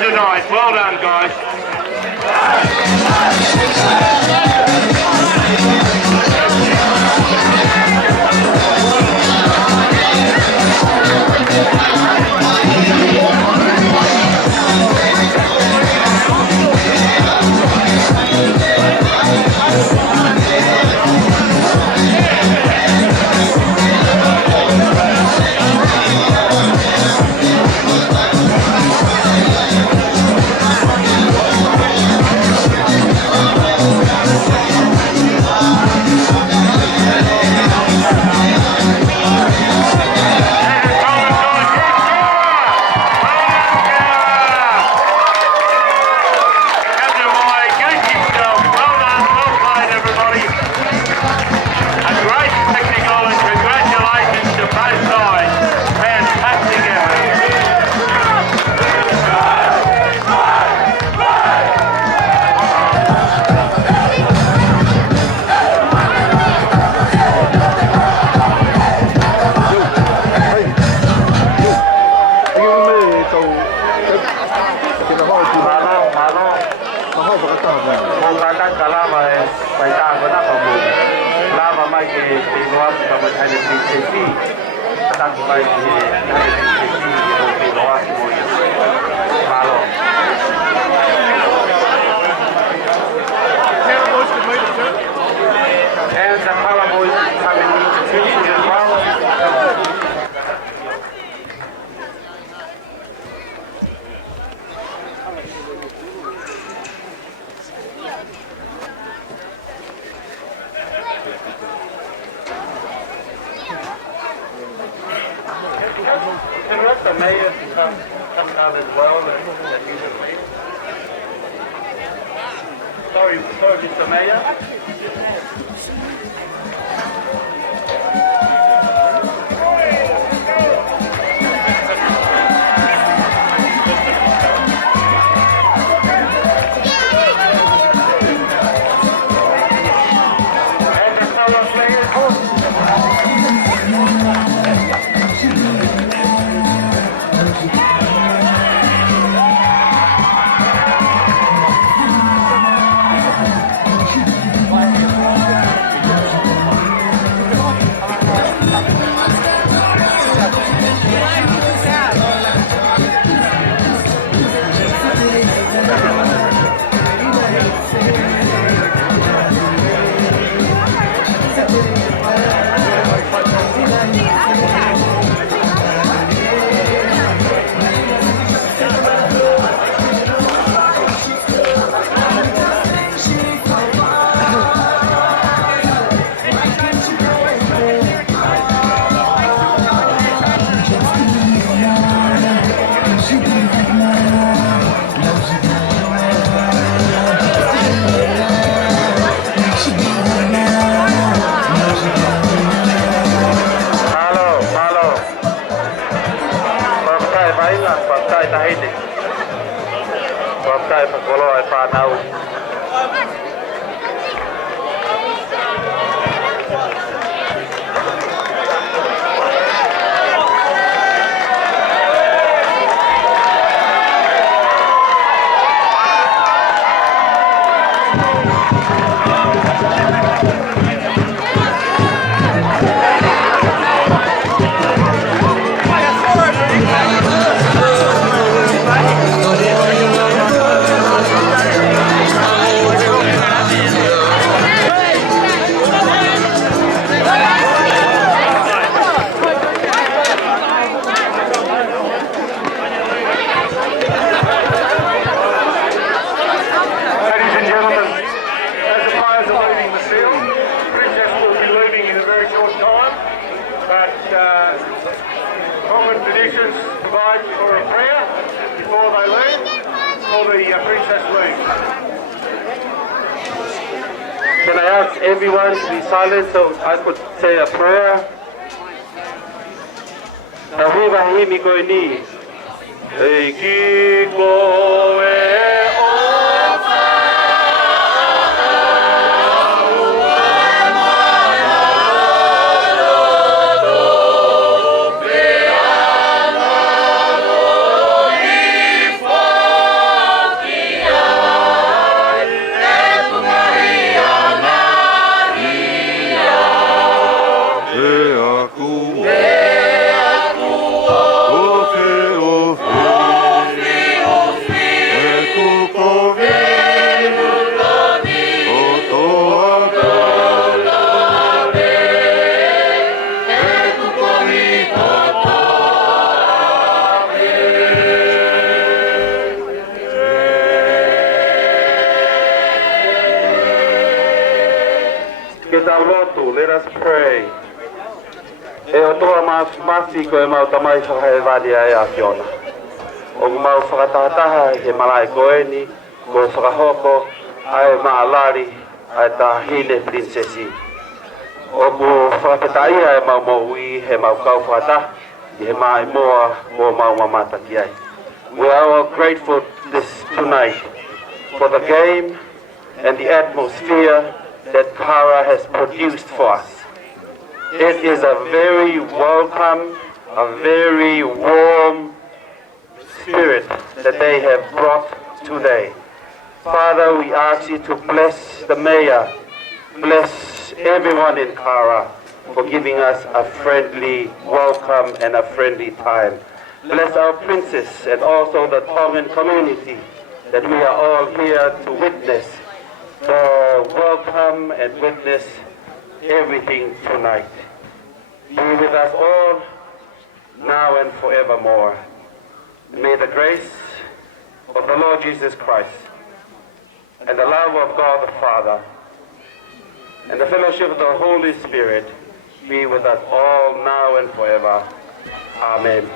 tonight. Well done, guys. Can I ask everyone to be silent so I could say a prayer? Arriba hi mi koini. Eiki koe o Let us pray. E o toa mafi ko e mau tamai whakahe ai a Fiona. O mau whakatataha he malai koeni, ko whakahoko ai maalari ai ta hine princesi. O ku whakatai ai mau maui he mau kau whakata, he mai moa o mau mamata ki ai. We are all grateful tonight for the game and the atmosphere that Kara has produced for us. It is a very welcome, a very warm spirit that they have brought today. Father, we ask you to bless the mayor, bless everyone in Kara for giving us a friendly welcome and a friendly time. Bless our princess and also the Tongan community that we are all here to witness the welcome and witness everything tonight. Be with us all now and forevermore. May the grace of the Lord Jesus Christ and the love of God the Father and the fellowship of the Holy Spirit be with us all now and forever. Amen.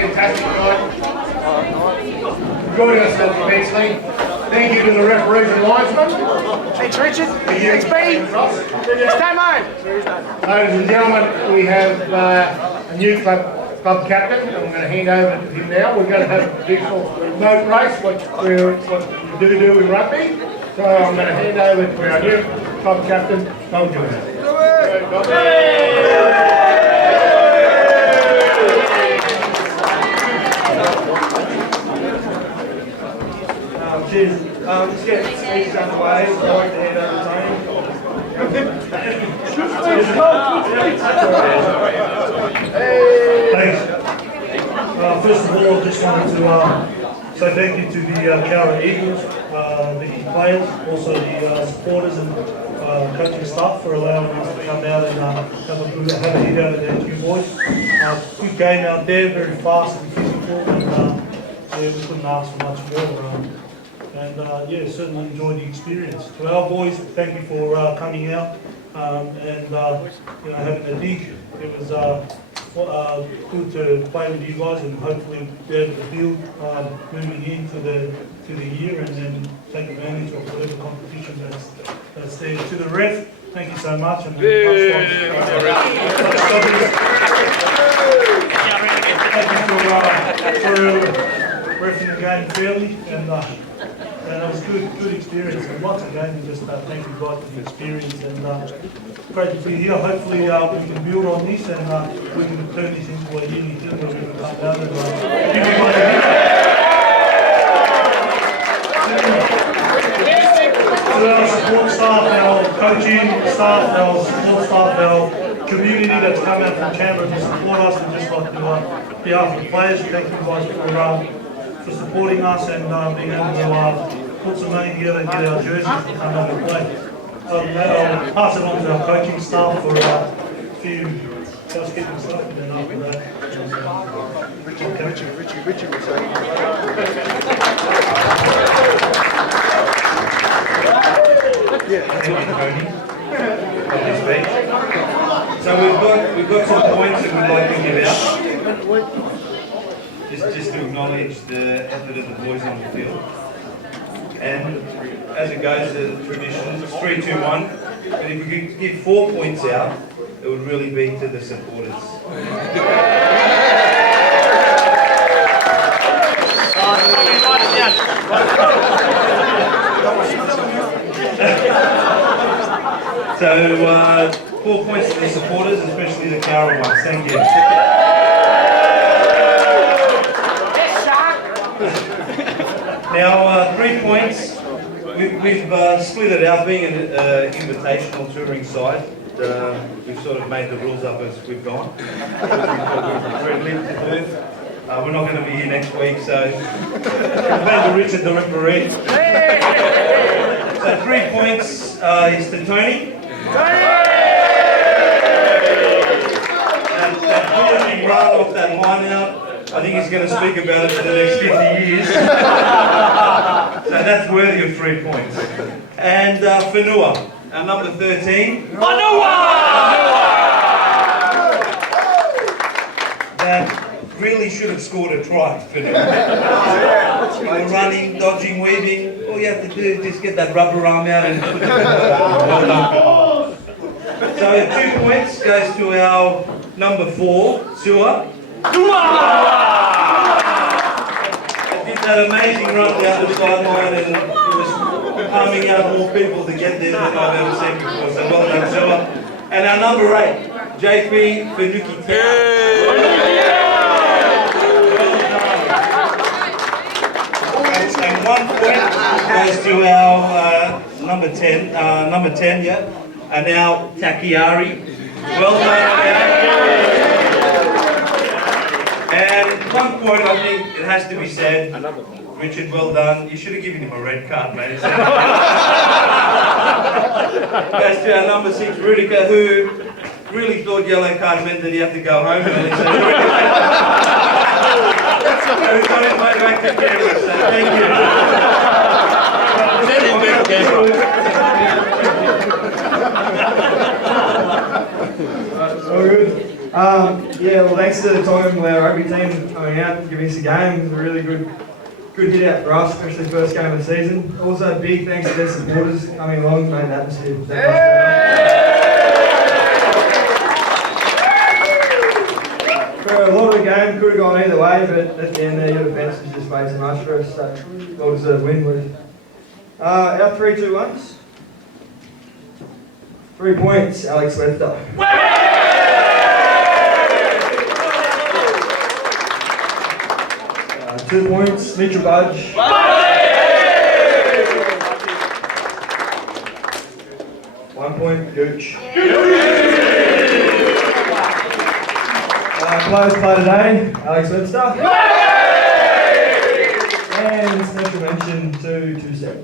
Fantastic night. Enjoying ourselves immensely. Thank you to the referees and linesmen. Thanks, Richard. Thanks, Benny. Damo. Ladies and gentlemen, we have a new club captain. I'm going to hand over to him now. We're going to have a traditional moat race, what we do in rugby. So I'm going to hand over to our new club captain, Tom Jones. Cheers. Just get things out of the way. I'd like to hand over to Thanks. First of all, I just wanted to say thank you to the Cowra Eagles, the players, also the supporters and coaching staff for allowing us to come out and have a hit out of the HQ boys. Good game out there, very fast and physical, and we couldn't ask for much more. Yeah, certainly enjoyed the experience. To our boys, thank you for coming out and having a dig. It was good to play with you guys and hopefully be able to build moving into the year and then take advantage of whatever competition that's there. To the ref, thank you so much. And thank you for refing the game fairly, and it was good experience and lots of games. Just thank you guys for the experience, and great to be here. Hopefully we can build on this and we can turn this into a yearly thing where we can come down and give everybody to our support staff, our coaching staff, our support staff, our community that's come out from Canberra to support us, and just like to behalf of the players, thank you guys for supporting us and being able to put some money together and get our jerseys to come over and play. I'll pass it on to our coaching staff for a few housekeeping stuff, and then after that, Richie will say. Thank you, Tony. So we've got some points that we'd like to give out. Just to acknowledge the effort of the boys on the field. And as it goes, the tradition is 3-2-1. But if we could give 4 points out, it would really be to the supporters. So 4 points to the supporters, especially the Cowra ones. Thank you. Now, 3 points. We've split it out, being an invitational touring side. We've sort of made the rules up as we've gone. We're limited to do. We're not going to be here next week, so thank you, Richard, the referee. So 3 points is to Tony. That brilliant run off that line out. I think he's going to speak about it for the next 50 years. So that's worthy of 3 points. And Whenua, our number 13. Whenua! That really should have scored a try, Whenua. Running, dodging, weaving. All you have to do is just get that rubber arm out and put it So 2 points goes to our number 4, Sua. I did that amazing run down the sideline, and it was palming out more people to get there than I've ever seen before. So well done, Sua. And our number 8, JP Whenuki. And 1 point goes to our number 10, and now Takiari. Well done. And 1 point, I think it has to be said, Richard, well done. You should have given him a red card, mate. Goes to our number 6, Rudiger, who really thought yellow card meant that he had to go home. And he said, we've got his way back to Canberra, so thank So good. Yeah, well, thanks to the time where our rugby team coming out, giving us a game. It was a really good good hit out for us, especially first game of the season. Also, big thanks to their supporters coming along, made the atmosphere that much better. For a lot of the game, could have gone either way, but at the end there, your defence was just way too much for us, so well deserved win. With our 3-2-1s. 3 points, Alex Webster. 2 points, Mitchell Budge. 1 point, Gooch. Players play today, Alex Webster. And special mention to Step.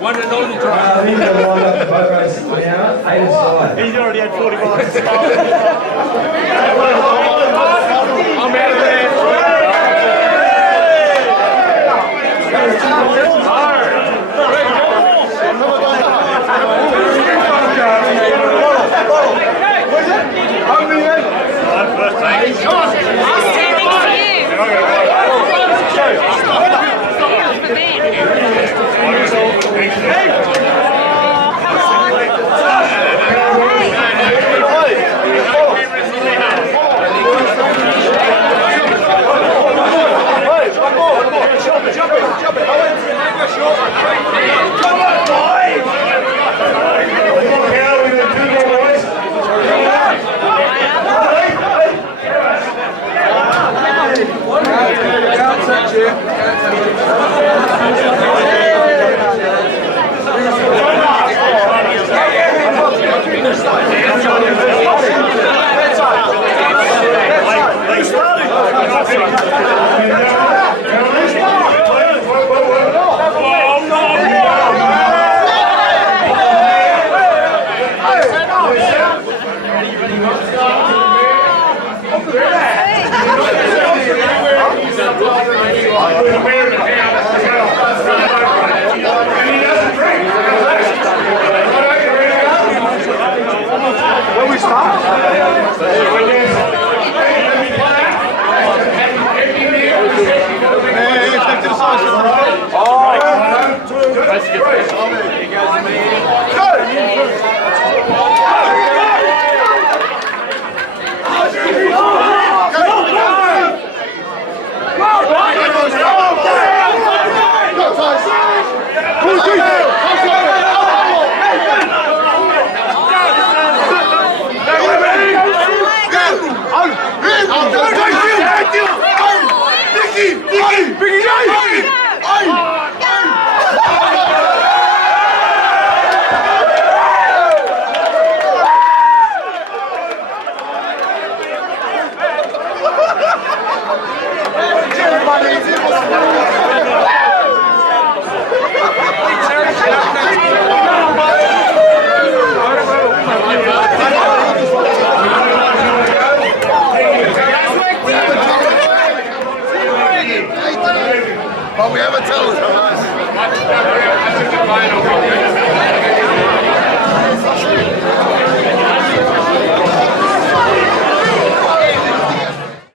One and only try. I think they'll wind up the boat race now, 8 aside. He's already had 40 miles. I'm out of there. But we have a challenge.